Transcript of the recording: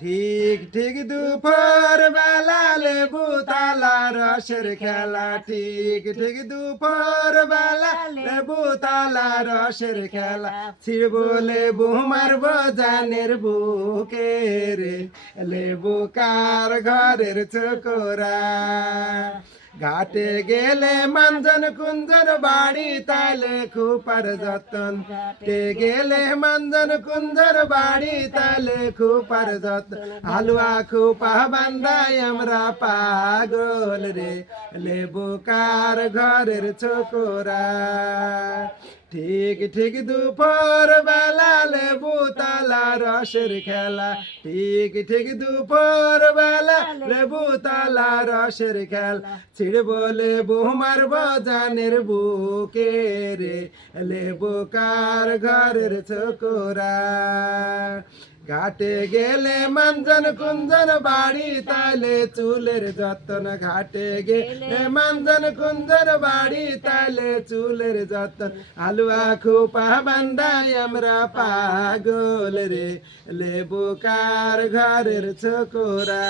ঠিক ঠিক দুপুর বেলা লেবু তালা রসের খেলা, ঠিক ঠিক দুপুর বেলা লেবু তালা রসের খেলা, ছিড়বো লেবু মারবো জানের বুকে রে, লেবু কার ঘরের ছোকরা। ঘাটে গেলে মানজন কুঞ্জন বাড়ি তাইলে খুপার যতন, ঘাটে গেলে মানজন কুঞ্জর বাড়ি তাইলে খুপার যতন, হালুয়া খুপা বান্দাই আমরা পাগল রে, লেবু কার ঘরের ছোকরা। ঠিক ঠিক দুপুর বেলা লেবু তালা রসের খেলা, ঠিক ঠিক দুপুর বেলা লেবু তালা রসের খেলা, ছিড়ব লেবু মারব জানের বুকে রে, লেবু কার ঘরের ছোকরা। ঘাটে গেলে মানজন কুঞ্জন বাড়ি তাইলে চুলের যতন, ঘাটে গেলে মানজন কুঞ্জন বাড়ি তাইলে চুলের যতন, আলুয়া খুপা বান্দাই আমরা পাগল রে, লেবু কার ঘরের ছোকরা।